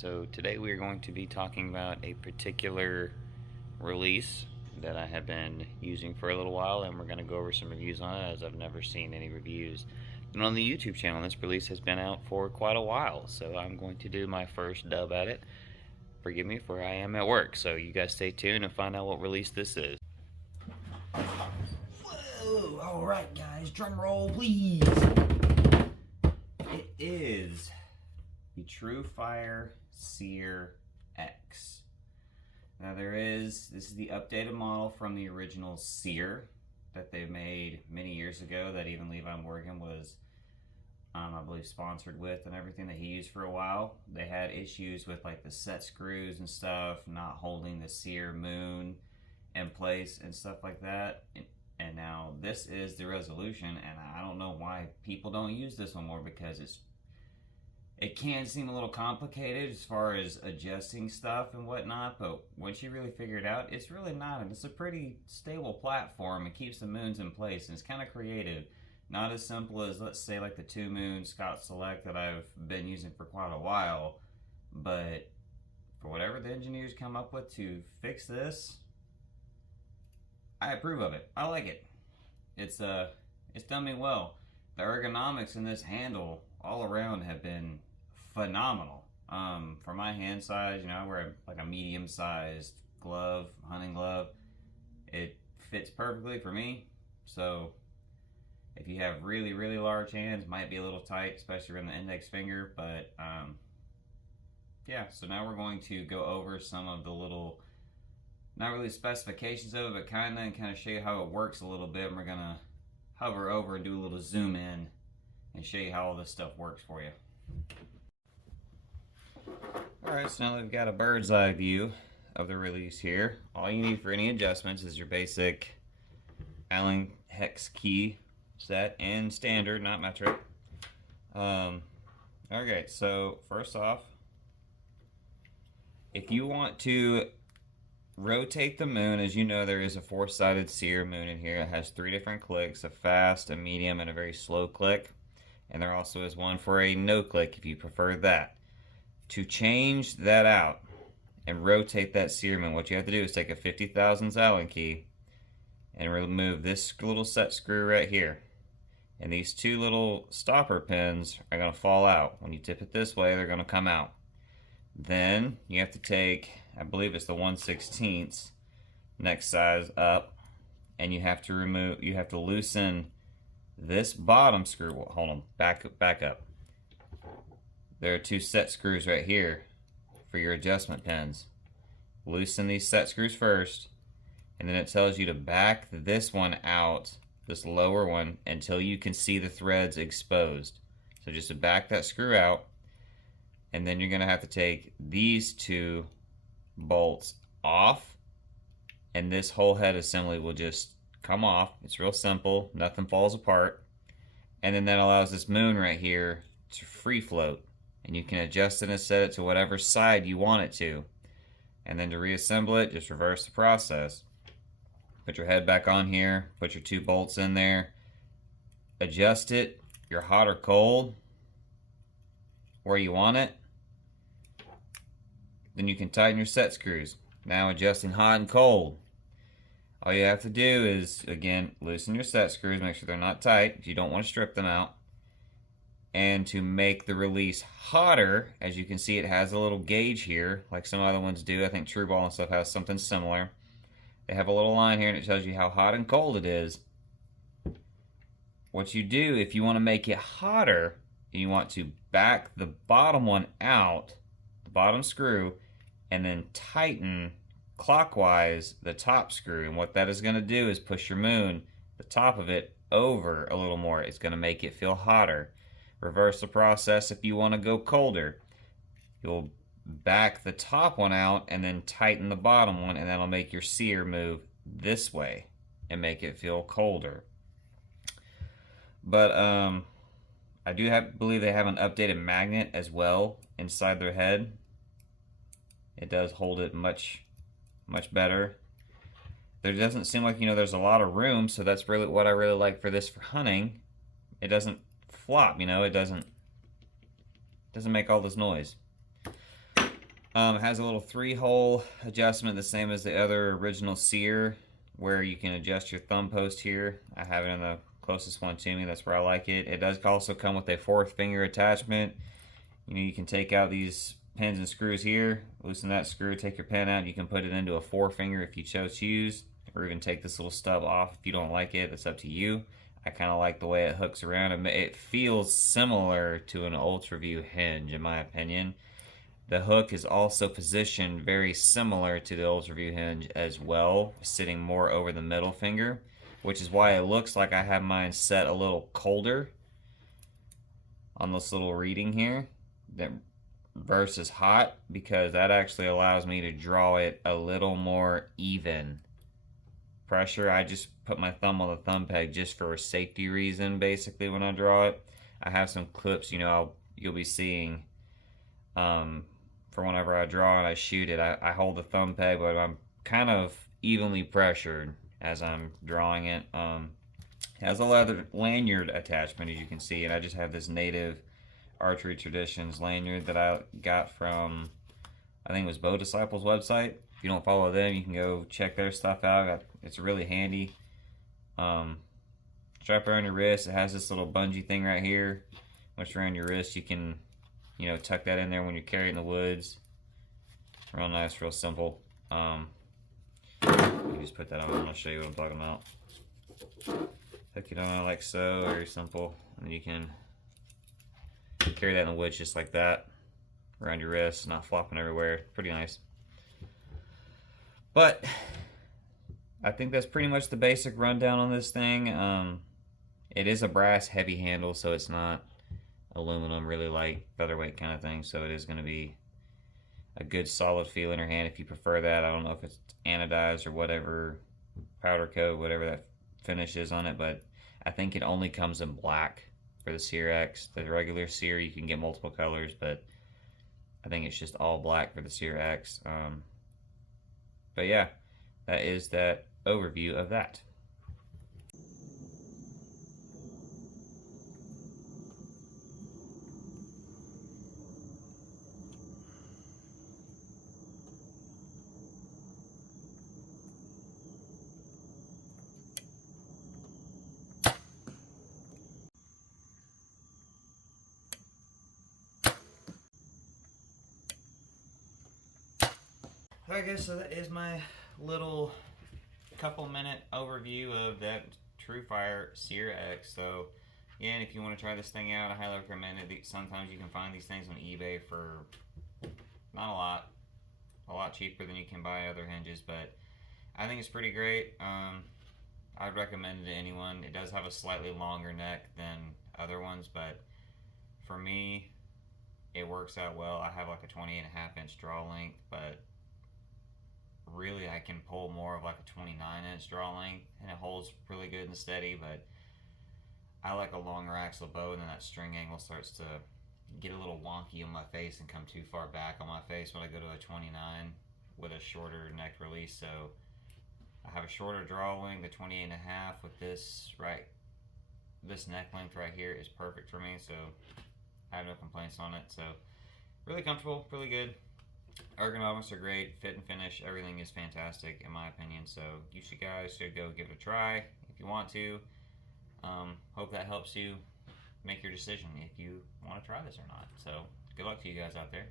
So today we are going to be talking about a particular release that I have been using for a little while, and we're going to go over some reviews on it, as I've never seen any reviews. And on the YouTube channel, this release has been out for quite a while, so I'm going to do my first dub at it. Forgive me, for I am at work, so you guys stay tuned and find out what release this is. Whoa! Alright guys, drum roll please! It is the Trufire Sear X. Now this is the updated model from the original Sear that they made many years ago, that even Levi Morgan was, I believe, sponsored with, and everything that he used for a while. They had issues with like the set screws and stuff, not holding the Sear moon in place and stuff like that. And now this is the resolution, and I don't know why people don't use this one more, because it can seem a little complicated as far as adjusting stuff and whatnot, but once you really figure it out, it's really not. And it's a pretty stable platform. It keeps the moons in place, and it's kind of creative. Not as simple as, let's say, like the 2 Moon Scott Select that I've been using for quite a while, but for whatever the engineers come up with to fix this, I approve of it. I like it. It's done me well. The ergonomics in this handle all around have been phenomenal. For my hand size, I wear like a medium-sized glove, hunting glove. It fits perfectly for me. So if you have really, really large hands, might be a little tight, especially around the index finger. But yeah. So now we're going to go over some of the little, not really specifications of it, but kind of show you how it works a little bit. And we're gonna hover over and do a little zoom in and show you how all this stuff works for you. Alright, so now that we've got a bird's eye view of the release here, all you need for any adjustments is your basic Allen hex key set and standard, not metric. Okay, so first off, if you want to rotate the moon, as you know, there is a 4-sided Sear moon in here. It has 3 different clicks, a fast, a medium, and a very slow click. And there also is one for a no click if you prefer that. To change that out and rotate that Sear moon, what you have to do is take a 50 thousandths Allen key and remove this little set screw right here. And these 2 little stopper pins are going to fall out. When you tip it this way, they're going to come out. Then you have to take, I believe it's the 1/16 next size up, and you have to loosen this bottom screw. Well, hold on, back up. There are 2 set screws right here for your adjustment pins. Loosen these set screws first, and then it tells you to back this one out, this lower one, until you can see the threads exposed. So just to back that screw out, and then you're going to have to take these 2 bolts off, and this whole head assembly will just come off. It's real simple, nothing falls apart. And then that allows this moon right here to free float, and you can adjust it and set it to whatever side you want it to. And then to reassemble it, just reverse the process. Put your head back on here, put your 2 bolts in there, adjust it, you're hot or cold, where you want it. Then you can tighten your set screws. Now adjusting hot and cold. All you have to do is, again, loosen your set screws, make sure they're not tight. You don't want to strip them out. And to make the release hotter, as you can see, it has a little gauge here, like some other ones do. I think True Ball and stuff has something similar. They have a little line here, and it tells you how hot and cold it is. What you do, if you want to make it hotter, you want to back the bottom one out, the bottom screw, and then tighten clockwise the top screw. And what that is going to do is push your moon, the top of it, over a little more. It's going to make it feel hotter. Reverse the process if you want to go colder. You'll back the top one out and then tighten the bottom one, and that'll make your Sear move this way and make it feel colder. But I do believe they have an updated magnet as well inside their head. It does hold it much better. There doesn't seem like, there's a lot of room, so that's really what I really like for this for hunting. It doesn't flop, it doesn't make all this noise. It has a little 3-hole adjustment, the same as the other original Sear, where you can adjust your thumb post here. I have it in the closest one to me. That's where I like it. It does also come with a 4th finger attachment. You can take out these pins and screws here, loosen that screw, take your pin out. You can put it into a 4-finger if you chose to use, or even take this little stub off if you don't like it. That's up to you. I kind of like the way it hooks around. It feels similar to an UltraView hinge, in my opinion. The hook is also positioned very similar to the UltraView hinge as well, sitting more over the middle finger, which is why it looks like I have mine set a little colder on this little reading here that versus hot, because that actually allows me to draw it a little more even pressure. I just put my thumb on the thumb peg just for a safety reason, basically, when I draw it. I have some clips, you'll be seeing for whenever I draw and I shoot it. I hold the thumb peg, but I'm kind of evenly pressured as I'm drawing it. It has a leather lanyard attachment, as you can see, and I just have this native Archery Traditions lanyard that I got from, I think it was Bow Disciples website. If you don't follow them, you can go check their stuff out. It's really handy. Strap around your wrist. It has this little bungee thing right here. Once around your wrist, you can, tuck that in there when you're carrying the woods. Real nice, real simple. You just put that on and I'll show you what I'm talking about. Hook it on like so, very simple. And you can carry that in the woods just like that. Around your wrist, not flopping everywhere. Pretty nice. But I think that's pretty much the basic rundown on this thing. It is a brass heavy handle, so it's not aluminum, really light, featherweight kind of thing. So it is going to be a good solid feel in your hand if you prefer that. I don't know if it's anodized or whatever, powder coat, whatever that finish is on it, but I think it only comes in black for the Sear X. The regular Sear, you can get multiple colors, but I think it's just all black for the Sear X. But yeah, that is that overview of that. Alright guys, so that is my little Couple-minute overview of that Trufire Sear X. So yeah, and if you want to try this thing out, I highly recommend it. Sometimes you can find these things on eBay for not a lot cheaper than you can buy other hinges, but I think it's pretty great. I'd recommend it to anyone. It does have a slightly longer neck than other ones, but for me, it works out well. I have like a 28.5-inch draw length, but really I can pull more of like a 29-inch draw length, and it holds really good and steady. But I like a longer axle bow, and then that string angle starts to get a little wonky on my face and come too far back on my face when I go to a 29 with a shorter neck release. So I have a shorter draw length, the 28.5 with this neck length right here is perfect for me, so I have no complaints on it. So really comfortable, really good. Ergonomics are great, fit and finish, everything is fantastic in my opinion. So you guys should go give it a try if you want to. Hope that helps you make your decision if you want to try this or not. So good luck to you guys out there.